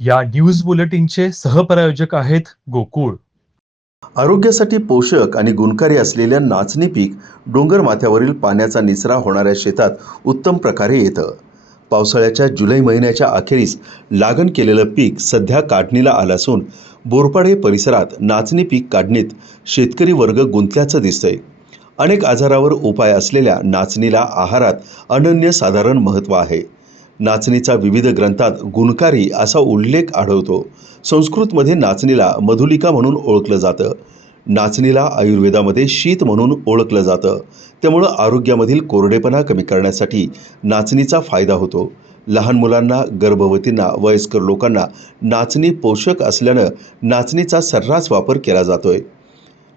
या न्यूज बुलेटिनचे सहप्रायोजक आहेत गोकुळ. आरोग्यासाठी पोषक आणि गुणकारी असलेल्या नाचणी पीक डोंगर माथ्यावरील पाण्याचा निचरा होणाऱ्या शेतात उत्तम प्रकारे येतं. पावसाळ्याच्या जुलै महिन्याच्या अखेरीस लागण केलेलं पीक सध्या काढणीला आलं असून बोरपाडे परिसरात नाचणी पीक काढणीत शेतकरी वर्ग गुंतल्याचं दिसतंय. अनेक आजारावर उपाय असलेल्या नाचणीला आहारात अनन्यसाधारण महत्त्व आहे. नाचणीचा विविध ग्रंथात गुणकारी असा उल्लेख आढळतो. संस्कृतमध्ये नाचणीला मधुलिका म्हणून ओळखलं जातं. नाचणीला आयुर्वेदामध्ये शीत म्हणून ओळखलं जातं. त्यामुळं आरोग्यामधील कोरडेपणा कमी करण्यासाठी नाचणीचा फायदा होतो. लहान मुलांना गर्भवतींना वयस्कर लोकांना नाचणी पोषक असल्यानं नाचणीचा सर्रास वापर केला जातोय.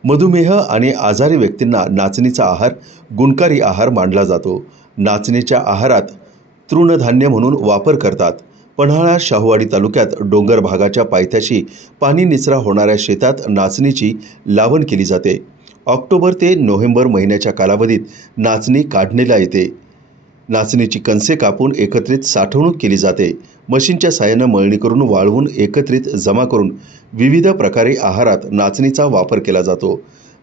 मधुमेह आणि आजारी व्यक्तींना नाचणीचा आहार गुणकारी आहार मानला जातो. नाचणीच्या आहारात तृणधान्य म्हणून वापर करतात. पन्हाळा शाहूवाडी तालुक्यात डोंगर भागाच्या पायथ्याशी पाणी निचरा होणाऱ्या शेतात नाचणीची लावण केली जाते. ऑक्टोबर ते नोव्हेंबर महिन्याच्या कालावधीत नाचणी काढणीला येते. नाचणीची कणसे कापून एकत्रित साठवणूक केली जाते. मशीनच्या साहाय्यानं मळणी करून वाळवून एकत्रित जमा करून विविध प्रकारे आहारात नाचणीचा वापर केला जातो.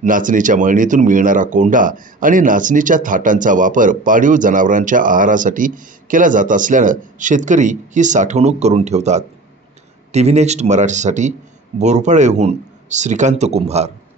नाचणीच्या मळणीतून मिळणारा कोंडा आणि नाचणीच्या थाटांचा वापर पाळीव जनावरांच्या आहारासाठी केला जात असल्यानं शेतकरी ही साठवणूक करून ठेवतात. टी व्ही नेक्स्ट मराठीसाठी बोरपाळेहून श्रीकांत कुंभार.